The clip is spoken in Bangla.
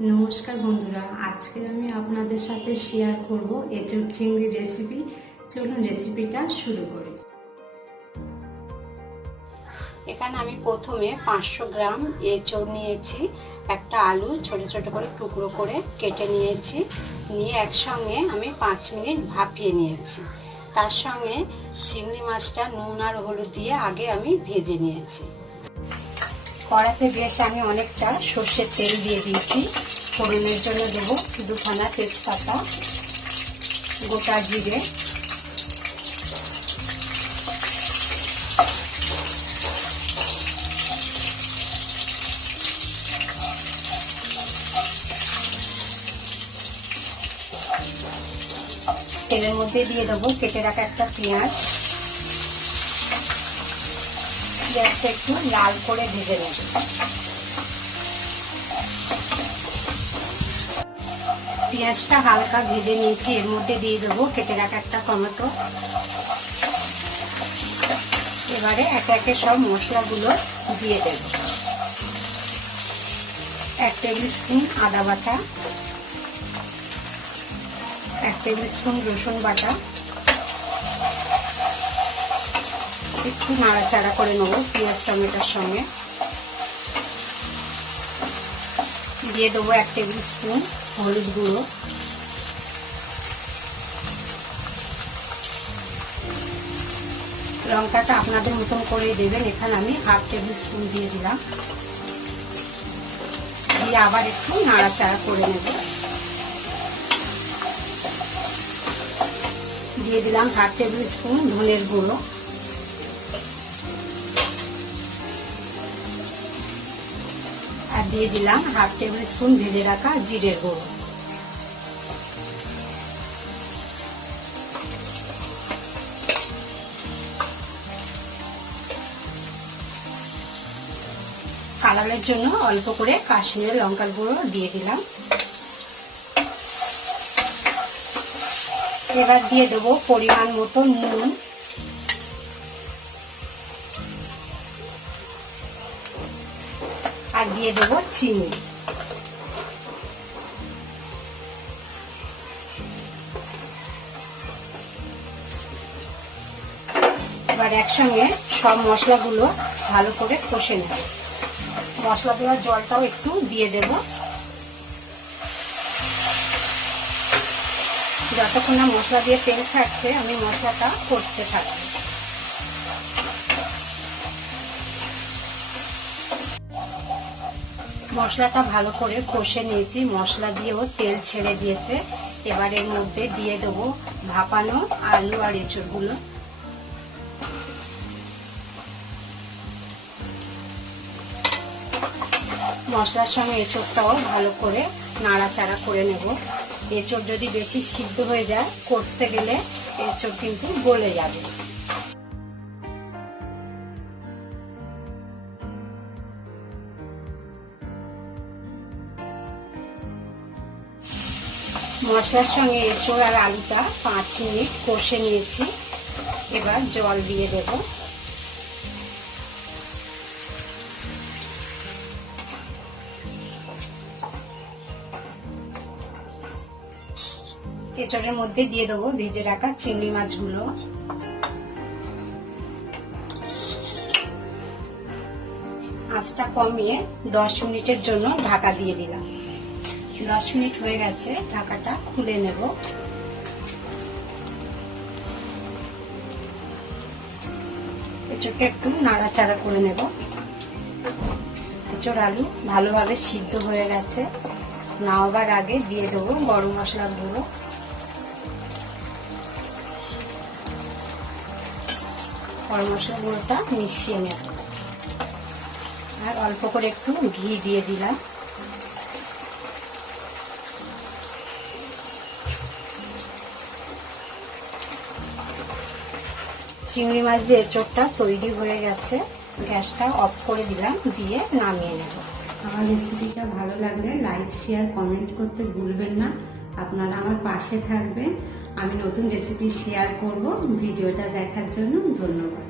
नमस्कार बंधुरा आज के आमी आपनादेर साथे शेयर करब एचोर चिंगड़ी रेसिपि। चलुन रेसिपिटा शुरू करी। এখানে আমি প্রথমে 500 গ্রাম এঁচোড় নিয়েছি, একটা আলু ছোট ছোট করে টুকরো করে কেটে নিয়েছি, নিয়ে একসঙ্গে আমি 5 মিনিট ভাপিয়ে নিয়েছি। তার সঙ্গে চিংড়ি মাছটা নুন আর হলুদ দিয়ে আগে আমি ভেজে নিয়েছি। কড়াতে বেশ আমি অনেকটা সর্ষের তেল দিয়ে দিয়েছি। ফোড়নের জন্য দেব দুখানা তেজপাতা, গোটা জিরে, তেলের মধ্যে দিয়ে দেবো কেটে রাখা একটা পেঁয়াজ। পেঁয়াজটা একটু লাল করে ভেজে নেব। পেঁয়াজটা হালকা ভেজে নিয়েছি, এর মধ্যে দিয়ে দেবো কেটে রাখা একটা টমেটো। এবারে একে একে সব মশলাগুলো দিয়ে দেব। 1 টেবিল স্পুন আদা বাটা, 1 টেবিল স্পুন রসুন বাটা, একটু নাড়াচাড়া করে নেব পেঁয়াজ টমেটোর সঙ্গে। দিয়ে দেবো 1 টেবিল স্পুন হলুদ গুঁড়ো, লঙ্কাটা আপনাদের মতন করে দেবেন। এখানে আমি 1/2 টেবিল স্পুন দিয়ে দিলাম, দিয়ে আবার একটু নাড়াচাড়া করে নেব। দিয়ে দিলাম 1/2 টেবিল স্পুন ধনের গুঁড়ো, আর দিয়ে দিলাম 1/2 টেবিল স্পুন ভেজে রাখা জিরের গুঁড়ো। কালারের জন্য অল্প করে কাশ্মীরি লঙ্কার গুঁড়ো দিয়ে দিলাম। এবার দিয়ে দেবো পরিমাণ মতো নুন, আর দিয়ে দেবো চিনি। এবার একসঙ্গে সব মশলাগুলো ভালো করে কষে নেব। মশলা দেওয়ার জলটাও একটু দিয়ে দেব। যতক্ষণ না মশলা দিয়ে তেল ছাড়ছে আমি মশলাটা কষতে থাকবো। মশলাটা ভালো করে কষে নিয়েছি, মশলা দিয়েও তেল ছেড়ে দিয়েছে। এবার এর মধ্যে দিয়ে দেবো ভাপানো আলু আর এঁচোড়গুলো। মশলার সঙ্গে এঁচোড়টাও ভালো করে নাড়াচাড়া করে নেব। এঁচোড় যদি বেশি সিদ্ধ হয়ে যায়, কষতে গেলে এঁচোড় কিন্তু গলে যাবে। মশলার সঙ্গে এঁচোড় আর আলুটা 5 মিনিট কষে নিয়েছি। এবার জল দিয়ে দেব। এঁচোড়ের মধ্যে দিয়ে দেবো ভেজে রাখা চিংড়ি মাছগুলো। আঁচটা কমিয়ে 10 মিনিটের জন্য ঢাকা দিয়ে দিলাম। 10 মিনিট হয়ে গেছে, ঢাকাটা খুলে নেব। এঁচোড়টা একটু নাড়াচাড়া করে নেব। এঁচোড় আলু ভালোভাবে সিদ্ধ হয়ে গেছে। নামাবার আগে দিয়ে দেবো গরম মশলার গুঁড়ো, গরম মশলার গুঁড়োটা মিশিয়ে নেব। আর অল্প করে একটু ঘি দিয়ে দিলাম। চিংড়ি মাছ দিয়ে এঁচোড়টা তৈরি হয়ে গেছে। গ্যাসটা অফ করে দিলাম, দিয়ে নামিয়ে নেব। আমার রেসিপিটা ভালো লাগলে লাইক শেয়ার কমেন্ট করতে ভুলবেন না। আপনারা আমার পাশে থাকবেন। আমি নতুন রেসিপি শেয়ার করব। ভিডিওটা দেখার জন্য ধন্যবাদ।